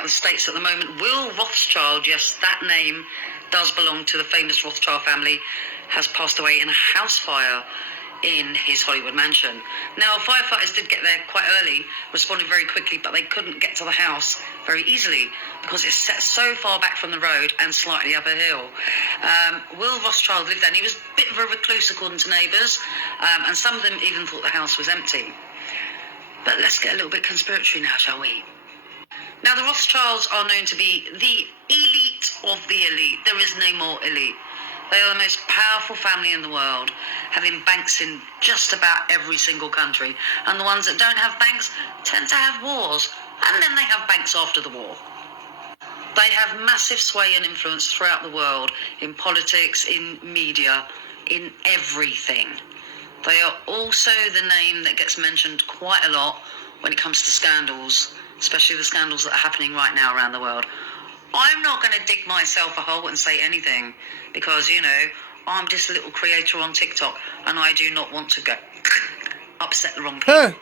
out of the States at the moment. Will Rothschild, yes, that name does belong to the famous Rothschild family, has passed away in a house fire in his Hollywood mansion. Now, firefighters did get there quite early, responded very quickly, but they couldn't get to the house very easily because it's set so far back from the road and slightly up a hill. Will Rothschild lived there, and he was a bit of a recluse according to neighbours, and some of them even thought the house was empty. But let's get a little bit conspiratory now, shall we? Now, the Rothschilds are known to be the elite of the elite. There is no more elite. They are the most powerful family in the world, having banks in just about every single country. And the ones that don't have banks tend to have wars. And then they have banks after the war. They have massive sway and influence throughout the world, in politics, in media, in everything. They are also the name that gets mentioned quite a lot when it comes to scandals, especially the scandals that are happening right now around the world. I'm not going to dig myself a hole and say anything because, you know, I'm just a little creator on TikTok and I do not want to go upset the wrong people.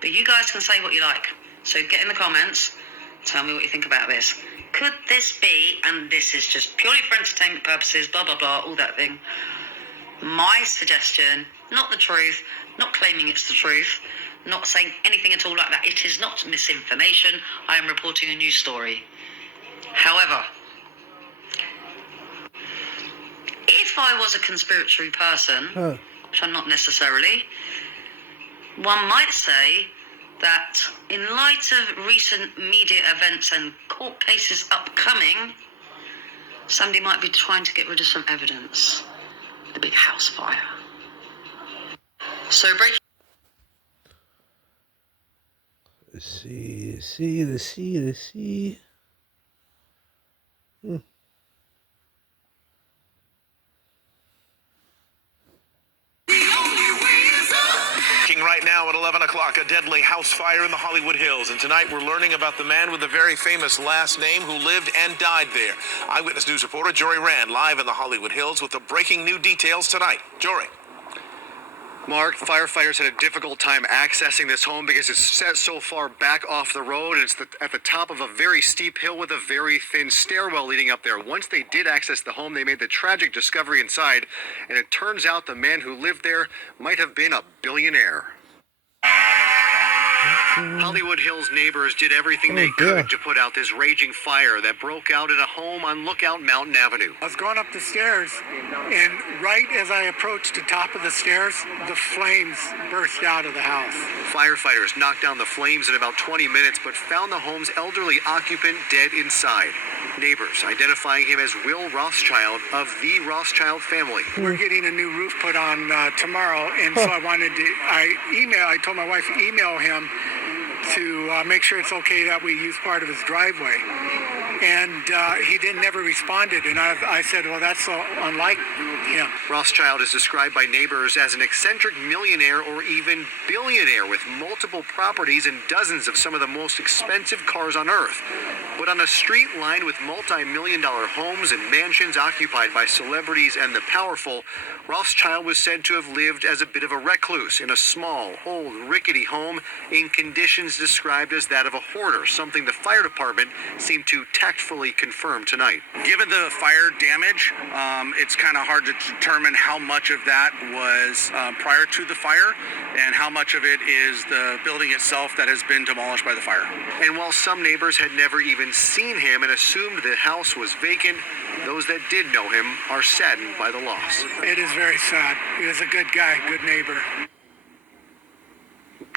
But you guys can say what you like. So get in the comments, tell me what you think about this. Could this be, and this is just purely for entertainment purposes, blah, blah, blah, all that thing. My suggestion, not the truth, not claiming it's the truth, not saying anything at all like that. It is not misinformation. I am reporting a news story. However, if I was a conspiratory person, which I'm not necessarily, one might say that in light of recent media events and court cases upcoming, somebody might be trying to get rid of some evidence. The big house fire. So breaking. Let's see. Right now at 11 o'clock, a deadly house fire in the Hollywood Hills. And tonight we're learning about the man with the very famous last name who lived and died there. Eyewitness News reporter Jory Rand live in the Hollywood Hills with the breaking new details tonight. Jory. Mark, firefighters had a difficult time accessing this home because it's set so far back off the road. And it's at the top of a very steep hill with a very thin stairwell leading up there. Once they did access the home, they made the tragic discovery inside. And it turns out the man who lived there might have been a billionaire. Hollywood Hills neighbors did everything they could to put out this raging fire that broke out at a home on Lookout Mountain Avenue. I was going up the stairs, and right as I approached the top of the stairs, the flames burst out of the house. Firefighters knocked down the flames in about 20 minutes, but found the home's elderly occupant dead inside. Neighbors identifying him as Will Rothschild of the Rothschild family. We're getting a new roof put on tomorrow, and so I told my wife to email him to make sure it's okay that we use part of his driveway. And he never responded, and I said, well, that's so unlike him. Rothschild is described by neighbors as an eccentric millionaire or even billionaire with multiple properties and dozens of some of the most expensive cars on earth. But on a street lined with multi-million-dollar homes and mansions occupied by celebrities and the powerful, Rothschild was said to have lived as a bit of a recluse in a small, old, rickety home in conditions described as that of a hoarder, something the fire department seemed to tactfully confirm tonight. Given the fire damage, it's kind of hard to determine how much of that was prior to the fire and how much of it is the building itself that has been demolished by the fire. And while some neighbors had never even seen him and assumed the house was vacant, those that did know him are saddened by the loss. It is very sad. He was a good guy, good neighbor.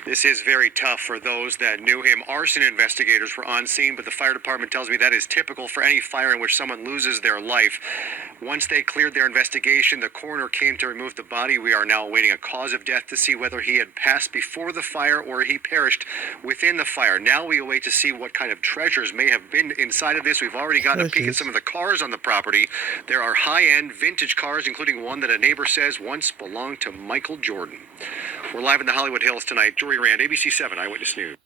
This is very tough for those that knew him. Arson investigators were on scene, but the fire department tells me that is typical for any fire in which someone loses their life. Once they cleared their investigation, the coroner came to remove the body. We are now awaiting a cause of death to see whether he had passed before the fire or he perished within the fire. Now we await to see what kind of treasures may have been inside of this. We've already gotten a peek at some of the cars on the property. There are high-end vintage cars, including one that a neighbor says once belonged to Michael Jordan. We're live in the Hollywood Hills tonight. Jory Rand, ABC 7 Eyewitness News.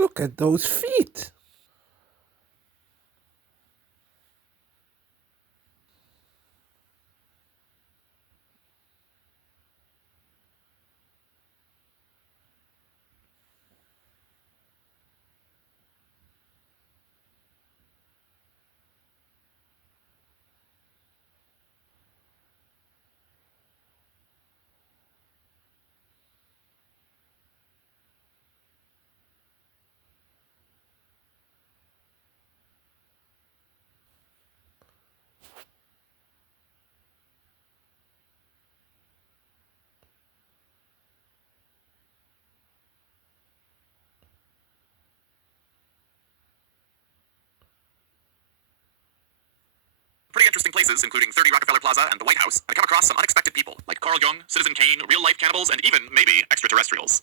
Look at those feet. Pretty interesting places, including 30 Rockefeller Plaza and the White House, I come across some unexpected people, like Carl Jung, Citizen Kane, real-life cannibals, and even, maybe, extraterrestrials.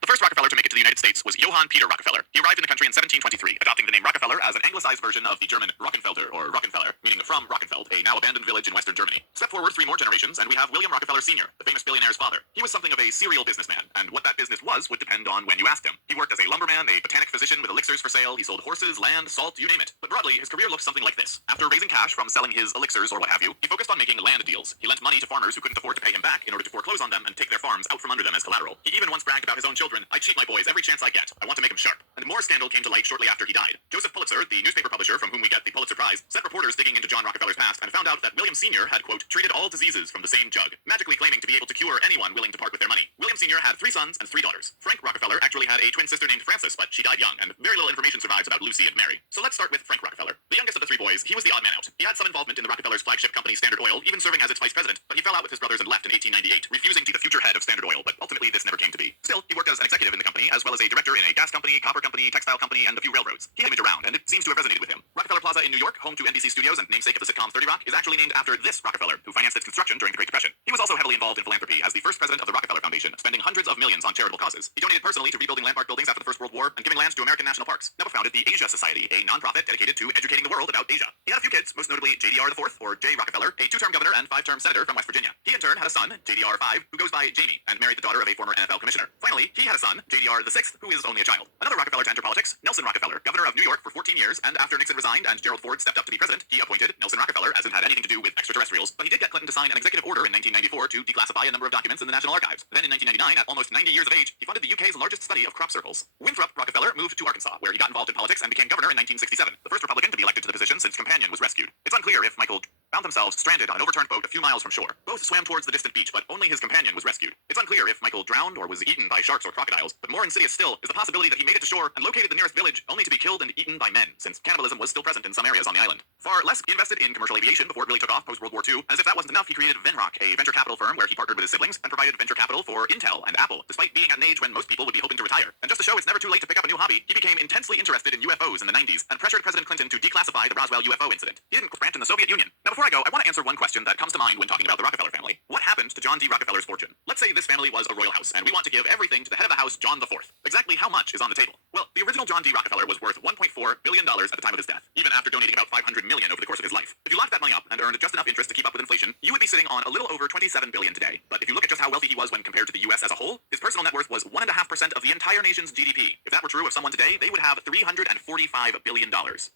The first Rockefeller to make it to the United States was Johann Peter Rockefeller. He arrived in the country in 1723, adopting the name Rockefeller as an anglicized version of the German Rockenfelder, or Rockenfeller, meaning from Rockenfeld, a now abandoned village in western Germany. Step forward 3 more generations, and we have William Rockefeller Sr., the famous billionaire's father. He was something of a serial businessman, and what that business was would depend on when you asked him. He worked as a lumberman, a botanic physician with elixirs for sale, he sold horses, land, salt, you name it. But broadly, his career looked something like this. After raising cash from selling his elixirs or what have you, he focused on making land deals. He lent money to farmers who couldn't afford to pay him back in order to foreclose on them and take their farms out from under them as collateral. He even once bragged about his own children. "I cheat my boys every chance I get. I want to make them sharp." And more scandal came to light shortly after he died. Joseph Pulitzer, the newspaper publisher from whom we get the Pulitzer Prize, sent reporters digging into John Rockefeller's past and found out that William Sr. had, quote, treated all diseases from the same jug, magically claiming to be able to cure anyone willing to part with their money. William Sr. had 3 sons and 3 daughters. Frank Rockefeller actually had a twin sister named Frances, but she died young, and very little information survives about Lucy and Mary. So let's start with Frank Rockefeller. The youngest of the 3 boys, he was the odd man out. He had some involvement in the Rockefellers' flagship company Standard Oil, even serving as its vice president, but he fell out with his brothers and left in 1898, refusing to be the future head of Standard Oil, but ultimately this never came to be. Still, he worked as an executive in the company, as well as a director in a gas company, copper company, textile company, and a few railroads. He had image around, and it seems to have resonated with him. Rockefeller Plaza in New York, home to NBC Studios and namesake of the sitcom 30 Rock, is actually named after this Rockefeller, who financed its construction during the Great Depression. He was also heavily involved in philanthropy as the first president of the Rockefeller Foundation, spending hundreds of millions on charitable causes. He donated personally to rebuilding landmark buildings after the First World War and giving lands to American national parks. Never founded the Asia Society, a non-profit dedicated to educating the world about Asia. He had a few kids, most notably JDR IV, or J. Rockefeller, a 2-term governor and 5-term senator from West Virginia. He in turn had a son, JDR V, who goes by Jamie, and married the daughter of a former NFL commissioner. Finally, he had a son, JDR VI, who is only a child. Another Rockefeller to enter politics, Nelson Rockefeller, governor of New York for 14 years, and after Nixon resigned and Gerald Ford stepped up to be president, he appointed Nelson Rockefeller, as it had anything to do with extraterrestrials, but he did get Clinton to sign an executive order in 1994 to declassify a number of documents in the National Archives. Then in 1999, at almost 90 years of age, he funded the UK's largest study of crop circles. Winthrop Rockefeller moved to Arkansas, where he got involved in politics and became governor in 1967, the first Republican to be elected to the position since Companion was rescued. It's unclear if Michael found themselves stranded on an overturned boat a few miles from shore. Both swam towards the distant beach, but only his companion was rescued. It's unclear if Michael drowned or was eaten by sharks or crocodiles, but more insidious still is the possibility that he made it to shore and located the nearest village only to be killed and eaten by men, since cannibalism was still present in some areas on the island. Far less, he invested in commercial aviation before it really took off post-World War II. As if that wasn't enough, he created Venrock, a venture capital firm where he partnered with his siblings and provided venture capital for Intel and Apple, despite being at an age when most people would be hoping to retire. And just to show it's never too late to pick up a new hobby, he became intensely interested in UFOs in the 90s and pressured President Clinton to declassify the Roswell UFO incident. He didn't grant in the Soviet Union. Now before I go, I want to answer one question that comes to mind when talking about the Rockefeller family. What happened to John D. Rockefeller's fortune? Let's say this family was a royal house, and we want to give everything to the head of the house, John IV. Exactly how much is on the table? Well, the original John D. Rockefeller was worth $1.4 billion at the time of his death, even after donating about $500 million over the course of his life. If you locked that money up and earned just enough interest to keep up with inflation, you would be sitting on a little over $27 billion today. But if you look at just how wealthy he was when compared to the U.S. as a whole, his personal net worth was 1.5% of the entire nation's GDP. If that were true of someone today, they would have $345 billion.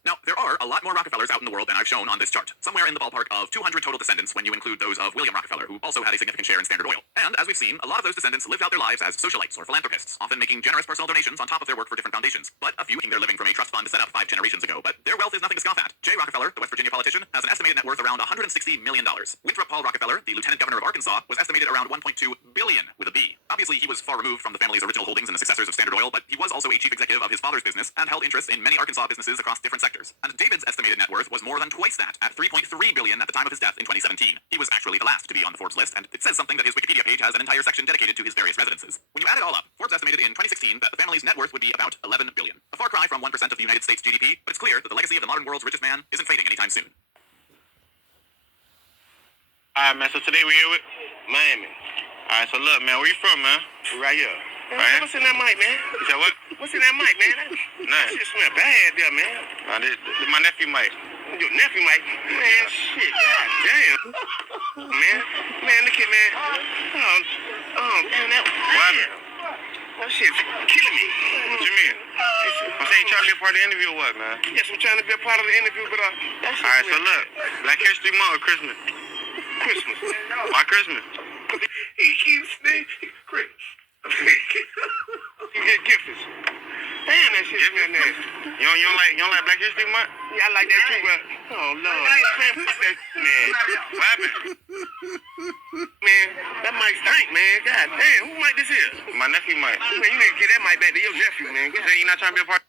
Now, there are a lot more Rockefellers out in the world than I've shown on this chart, somewhere in the ballpark of 200 total descendants when you include those of William Rockefeller, who also had a significant share in Standard Oil. And as we've seen, a lot of those descendants lived out their lives as socialites or philanthropists, often making generous personal donations on top of their work for different foundations. But a few making their living from a trust fund set up 5 generations ago, but their wealth is nothing to scoff at. J. Rockefeller, the West Virginia politician, has an estimated net worth around $160 million. Winthrop Paul Rockefeller, the lieutenant governor of Arkansas, was estimated around $1.2 billion with a B. Obviously, he was far removed from the family's original holdings and the successors of Standard Oil, but he was also a chief executive of his father's business and held interests in many Arkansas businesses across different sectors. And David's estimated net worth was more than twice that, at $3.3 billion at the time of his death in 2017. He was actually the last to be on the Forbes list, and it says something that his Wikipedia page has an entire section dedicated to his various residences. When you add it all up, Forbes estimated in 2016 that the family's net worth would be about $11 billion. A far cry from 1% of the United States GDP, but it's clear that the legacy of the modern world's richest man isn't fading anytime soon. Alright, man, so today we're here with Miami. Alright, so look, man, where you from, man? We right here. Right? What's in that mic, man? You said what? What's in that mic, man? Nah. That shit smell bad there, man. Nah, this my nephew mic. Your nephew, Mike. Man, shit, god damn. Man, look at man. Damn, that shit. That shit's killing me. What you mean? I'm saying you trying to be a part of the interview or what, man? Yes, I'm trying to be a part of the interview, but that shit's alright, so look, Black History Month or Christmas? Christmas. Why Christmas? He keeps saying Chris. You get gifts. Damn, that shit's real nasty. You don't like Black History Month? Yeah, I like that too, but oh Lord, man, fuck that man. What happened? Man, that mic stink, man. God damn, who mic this is? My nephew mic. Man, you need to get that mic back to your nephew, man. So you not trying to be a part?